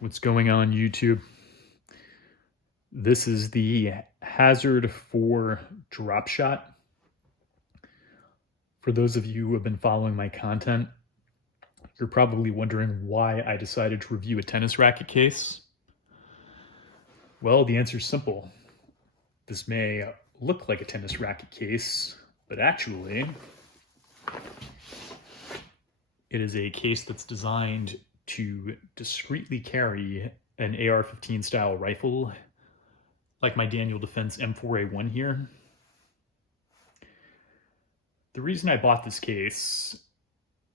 What's going on YouTube? This is the hazard for Dropshot. For those of you who have been following my content, you're probably wondering why I decided to review a tennis racket case. Well, the answer is simple. This may look like a tennis racket case, but actually, it is a case that's designed to discreetly carry an AR-15 style rifle, like my Daniel Defense M4A1 here. The reason I bought this case,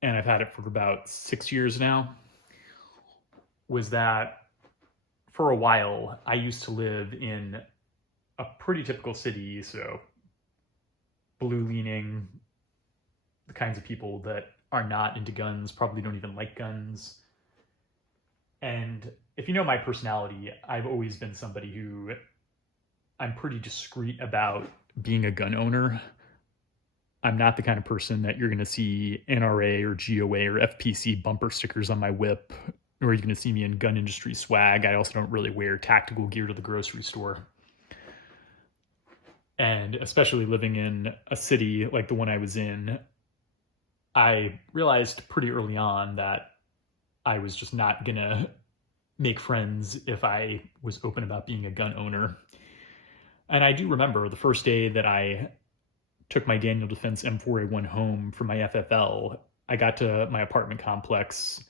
and I've had it for about 6 years now, was that for a while I used to live in a pretty typical city, so blue leaning, the kinds of people that are not into guns, probably don't even like guns. And if you know my personality, I've always been somebody who I'm pretty discreet about being a gun owner. I'm not the kind of person that you're going to see NRA or GOA or FPC bumper stickers on my whip, or you're going to see me in gun industry swag. I also don't really wear tactical gear to the grocery store. And especially living in a city like the one I was in, I realized pretty early on that I was just not going to make friends if I was open about being a gun owner. And I do remember the first day that I took my Daniel Defense M4A1 home from my FFL. I got to my apartment complex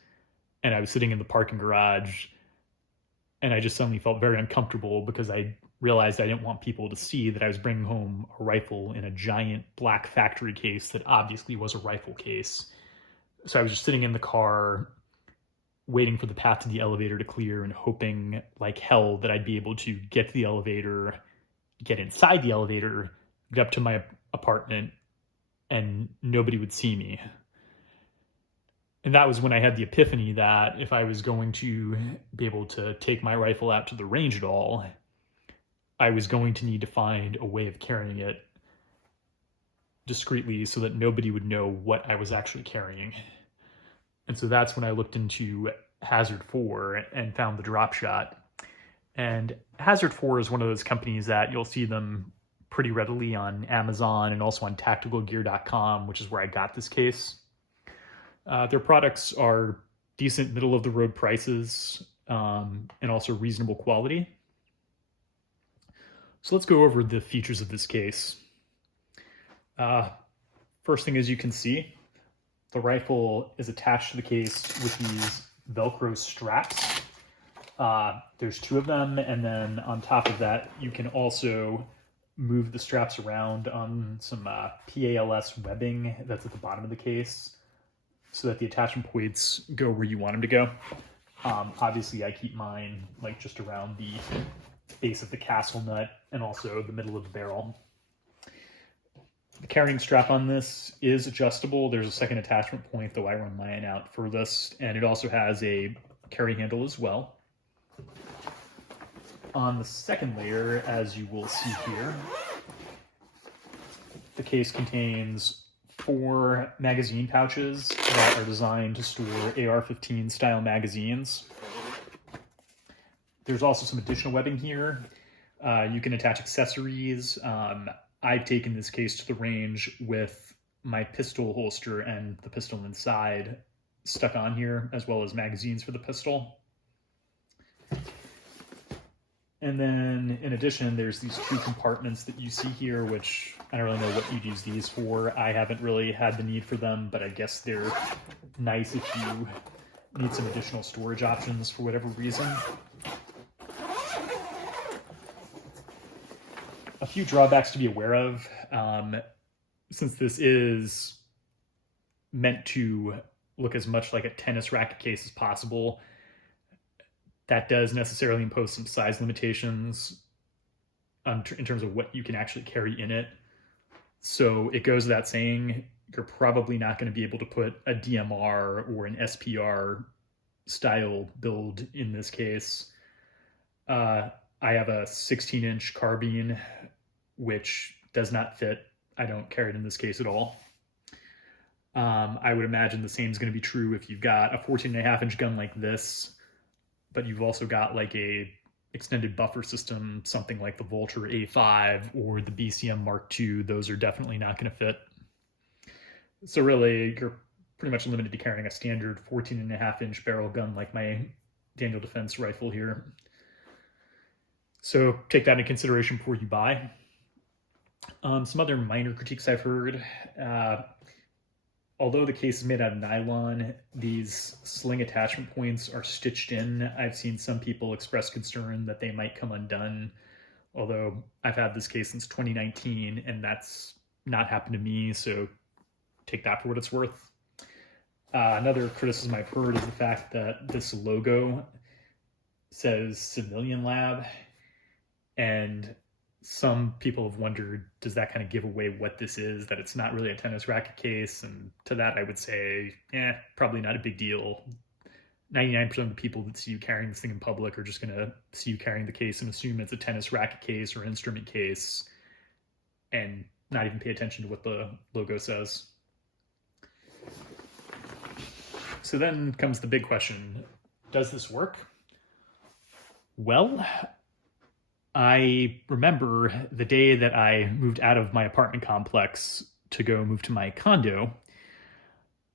and I was sitting in the parking garage, and I just suddenly felt very uncomfortable because I realized I didn't want people to see that I was bringing home a rifle in a giant black factory case that obviously was a rifle case. So I was just sitting in the car waiting for the path to the elevator to clear and hoping like hell that I'd be able to get to the elevator, get inside the elevator, get up to my apartment, and nobody would see me. And that was when I had the epiphany that if I was going to be able to take my rifle out to the range at all, I was going to need to find a way of carrying it discreetly so that nobody would know what I was actually carrying. And so that's when I looked into Hazard 4 and found the Dropshot. And Hazard 4 is one of those companies that you'll see them pretty readily on Amazon and also on tacticalgear.com, which is where I got this case. Their products are decent middle of the road prices and also reasonable quality. So let's go over the features of this case. First thing, as you can see, the rifle is attached to the case with these Velcro straps. There's 2 of them, and then on top of that, you can also move the straps around on some PALS webbing that's at the bottom of the case so that the attachment points go where you want them to go. Obviously, I keep mine like just around the base of the castle nut and also the middle of the barrel. The carrying strap on this is adjustable. There's a second attachment point, though I run mine out furthest, and it also has a carry handle as well. On the second layer, as you will see here, the case contains 4 magazine pouches that are designed to store AR-15 style magazines. There's also some additional webbing here. You can attach accessories. I've taken this case to the range with my pistol holster and the pistol inside stuck on here, as well as magazines for the pistol. And then in addition, there's these 2 compartments that you see here, which I don't really know what you'd use these for. I haven't really had the need for them, but I guess they're nice if you need some additional storage options for whatever reason. A few drawbacks to be aware of. Since this is meant to look as much like a tennis racket case as possible, that does necessarily impose some size limitations in terms of what you can actually carry in it. So it goes without saying, you're probably not going to be able to put a DMR or an SPR style build in this case. I have a 16-inch carbine, which does not fit. I don't carry it in this case at all. I would imagine the same is going to be true if you've got a 14.5-inch gun like this, but you've also got like a extended buffer system, something like the Vulture A5 or the BCM Mark II. Those are definitely not going to fit. So really, you're pretty much limited to carrying a standard 14.5-inch barrel gun like my Daniel Defense rifle here. So take that into consideration before you buy. Some other minor critiques I've heard. Although the case is made out of nylon, these sling attachment points are stitched in. I've seen some people express concern that they might come undone, although I've had this case since 2019 and that's not happened to me, so take that for what it's worth. Another criticism I've heard is the fact that this logo says Civilian Lab, and some people have wondered, does that kind of give away what this is, that it's not really a tennis racket case? And to that I would say, probably not a big deal. 99% of the people that see you carrying this thing in public are just going to see you carrying the case and assume it's a tennis racket case or instrument case and not even pay attention to what the logo says. So then comes the big question, does this work? Well, I remember the day that I moved out of my apartment complex to go move to my condo.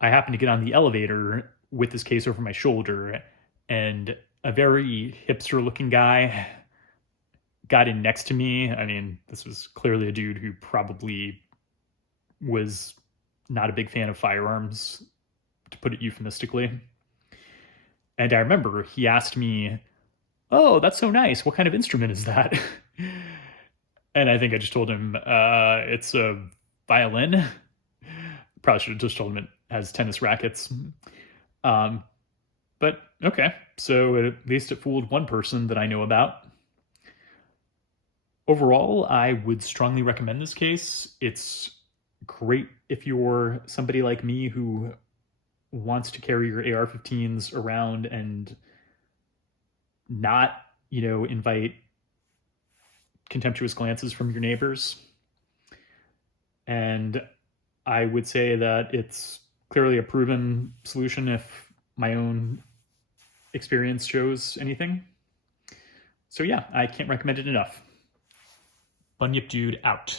I happened to get on the elevator with this case over my shoulder, and a very hipster-looking guy got in next to me. I mean, this was clearly a dude who probably was not a big fan of firearms, to put it euphemistically. And I remember he asked me, "Oh, that's so nice. What kind of instrument is that?" And I think I just told him, it's a violin. Probably should have just told him it has tennis rackets. But okay, so at least it fooled one person that I know about. Overall, I would strongly recommend this case. It's great if you're somebody like me who wants to carry your AR-15s around and not, invite contemptuous glances from your neighbors. And I would say that it's clearly a proven solution if my own experience shows anything. So yeah, I can't recommend it enough. Bunyip Dude out.